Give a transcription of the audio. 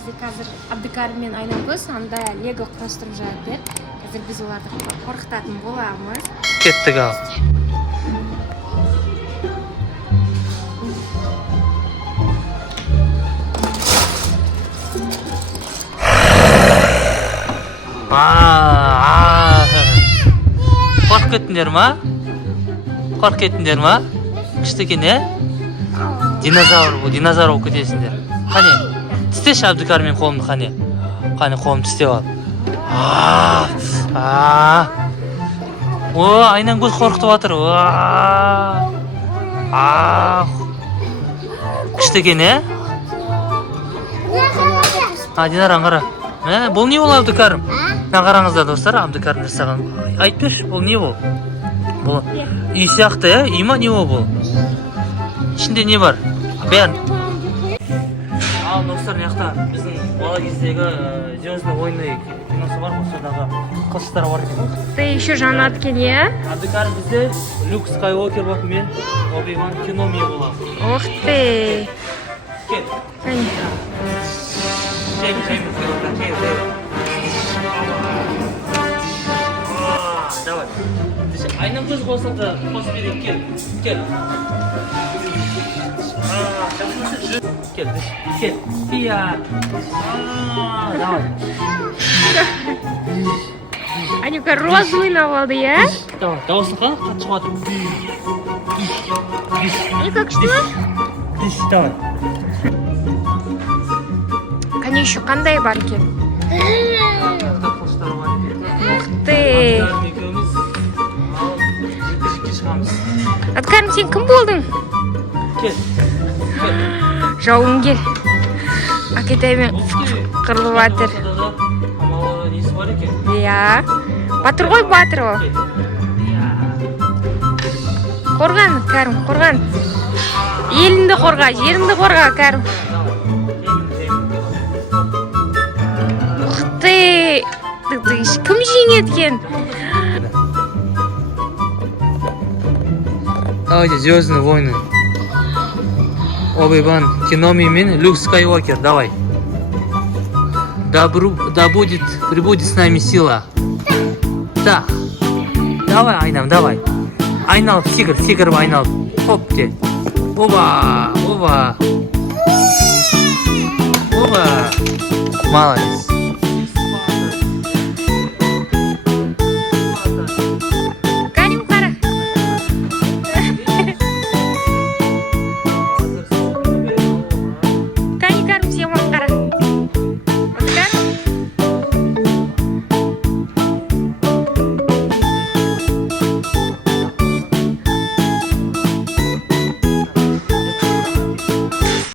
Бізде қазір Абдыкарим мен Айнагөз анда лего құрастырып жатыр. Қазір біз оларды қорқытатын боламыз. Кеттік ал. Қорқып кеттіңдер ма? Қорқып кеттіңдер ма? Күшті екен, Динозавр болып кетесіңдер. Қане, тістеші Абдыкарим қолымды, қане. Қане, қолымды тістеп ал. Айнагөз қорқытып жатыр. Күшті екен, Динара, қара. Бұл не бол, Абдыкарим? Қараңыздар, достар, Абдыкарим жасаған. Айтып берші, бұл не бол? Бұл үй сияқты, үй ма, не бұл? Ішінде не бар? Бәрін. Ал, достар, мияқта біздің бала кездегі «Звездные войны» киносы бар, содағы қылыштар бар екен. Ты еще жанат екен, Абдыкарим бізде Люк Скайуокер болып, мен Оби-Ван Кеноми боламын. Ух ты! Кел. Давай. Айнагөз болса да қосып берейік, кел. Кел. Давай. Анюка розовый навалды, Давай, дауысын қан, қатты шығып жатыр. Анюка, что? Давай. Қане еще қандай бар екен? Қылыштары бар екен. Ух ты! Абдыкарим, сен кім болдың? Кел. Жауынгер. Акетаймен қырылып жатыр. Несі бар екен? Батыр ғой, батыр ол. Қорған, Кәрім, қорған. Еліңді қорға, жеріңді қорға, Кәрім. Ух ты! Кім жеңеді екен? Давайте, «Звездные войны». Оби-Ван Кеноми мен Люк Скайуокер, давай. Прибудет с нами сила. Да. Давай, Айнам, давай. Айналып, секіріп айналып. Хоп, де. Оба. Молодец.